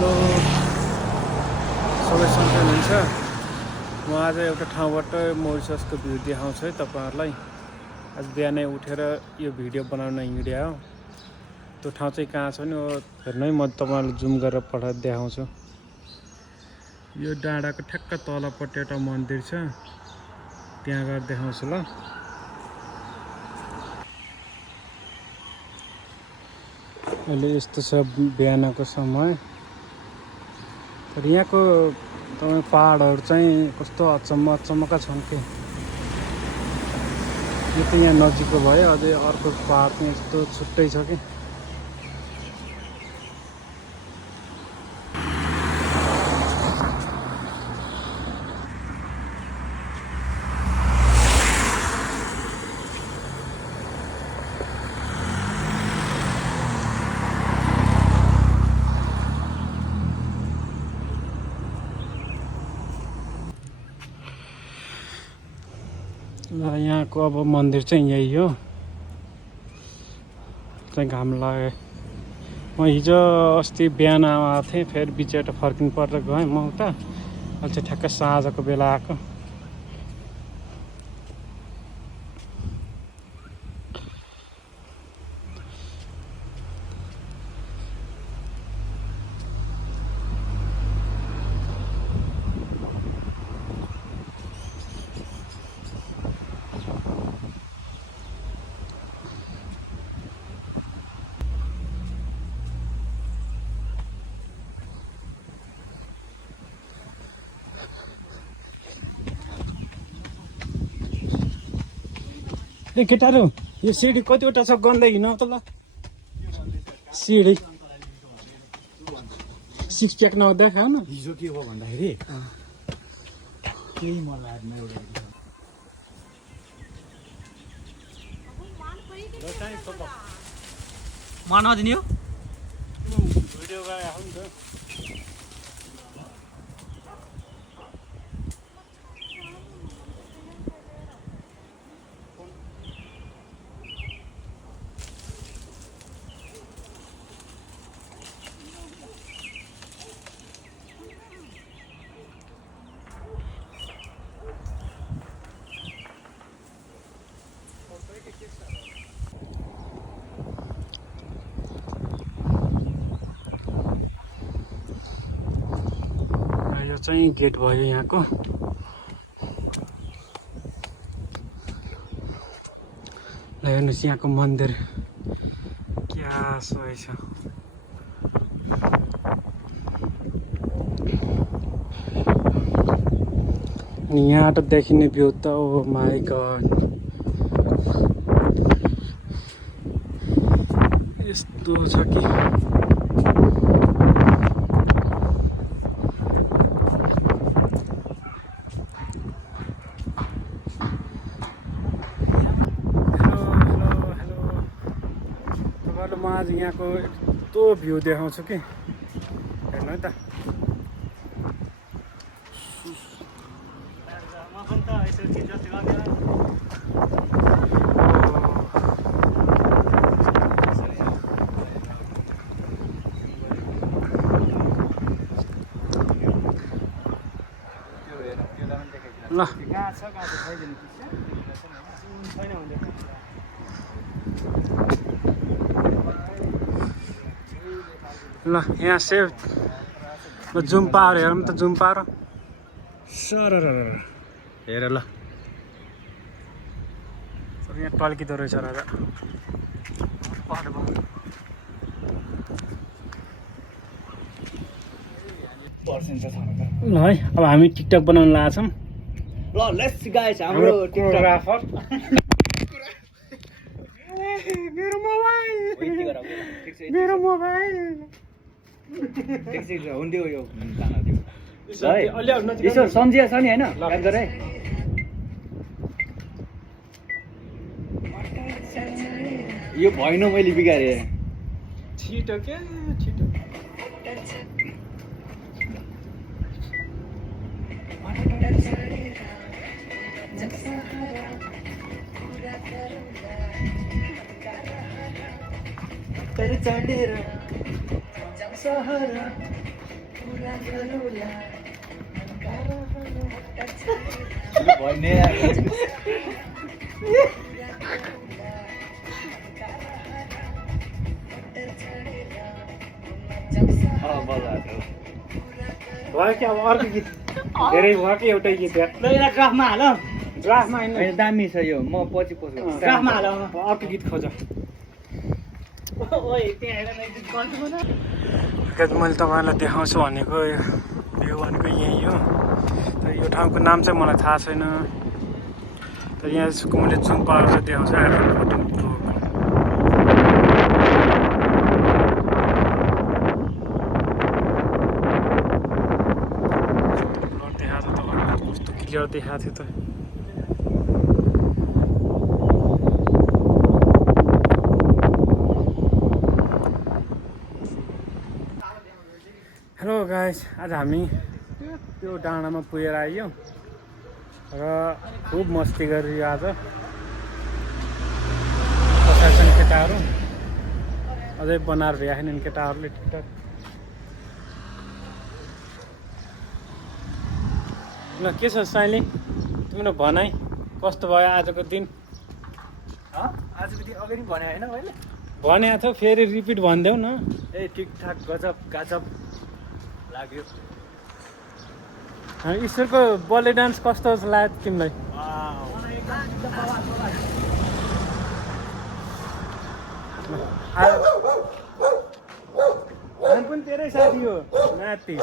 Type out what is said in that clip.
Hello सबै सन्चै हुनुहुन्छ। म आज एउटा ठाउँबाट मोरिससको भ्यू देखाउँछु है तपाईहरुलाई। आज बिहानै उठेर यो भिडियो बनाउन हिँड्या हो। त्यो ठाउँ चाहिँ कहाँ छ नि हेर्नु है, म तपाईहरुलाई जुम गरेर पठाएर देखाउँछु। यो डाँडाको ठ्याक्क तलपट्टि एउटा मन्दिर छ, त्यहाँ गएर देखाउँछु ल। अहिले यस्तो छ बिहानको समय। तर यहाँको तपाईँ पहाडहरू चाहिँ कस्तो अचम्मका छन् के। यो त यहाँ नजिकको भयो, अझै अर्को पहाड चाहिँ यस्तो छुट्टै छ के। यहाँको अब मन्दिर चाहिँ यही हो। चाहिँ घाम लाग्यो। म हिजो अस्ति बिहान आएको थिएँ, फेरि बिचबाट फर्किनु पर्दा गएँ म उता। अहिले चाहिँ ठ्याक्क साँझको बेला आएको। ए केटाहरू, यो सिडी कतिवटा छ गन्दै हिँड त ल। सिडी 6 प्याक नहुँदा खाऊ न। हिजो के भयो भन्दाखेरि केही मन लाग्दैन एउटा मान नदिने हो। भिडियो गराएको नि त। यो चाहिँ गेट भयो यहाँको। ल हेर्नुहोस् यहाँको मन्दिर क्या सही छ। अनि यहाँबाट देखिने भ्यू त ओ माई गॉड, यस्तो छ कि म आज यहाँको यस्तो भ्यू देखाउँछु कि हेर्नु है त। ल ल यहाँ सेभ ल जुम पावर हेरौँ त। जुम पावर सर हेर ल, यहाँ टल्किँदो रहेछ राजा। ल है, अब हामी टिकटक बनाउन लागेको छौँ। ल लेट्स गाइस हाम्रो टिकटोग्राफर मेरो मोबाइल मेरो मोबाइल एकछिन हुन्थ्यो यो गाना दियो यसो सम्झिया छ नि हैन, याद गरे। यो भएन, मैले बिगारे। छिटो के छिटो। चढेर सहर भन्ने भयो कि अब अर्को गीत धेरै भयो कि एउटै गीत ड्राफ्टमा हाल ड्राफ्टमा होइन दामी छ यो म पछि पोस्ट गर्छु ड्राफ्टमा हाल अर्को गीत खोज मैले तपाईँलाई देखाउँछु भनेको यो भनेको यहीँ हो तर यो ठाउँको नाम चाहिँ मलाई थाहा छैन तर यहाँ मैले जुन पावर चाहिँ देखाउँछ आइफोन 14 प्रोको कस्तो क्लियर देखाएको थियो त हेलो गाइस आज हामी त्यो डाँडामा पुगेर आइयो र खुब मस्ती गरियो आज बसाएछन् केटाहरू अझै बनाएर भ्याएनन् केटाहरूले टिकटक ल के छ साइली तिम्रो भनाइ कस्तो भयो आजको दिन आजको दिन अगाडि भने होइन मैले भने थियो फेरि रिपिट भनिदेऊ न ए ठिकठाक गजब गाजब लाग्यो ईश्वरको बलि डान्स कस्तो लाग्यो तिमीलाई हामी पनि तेरै साथी हो नाति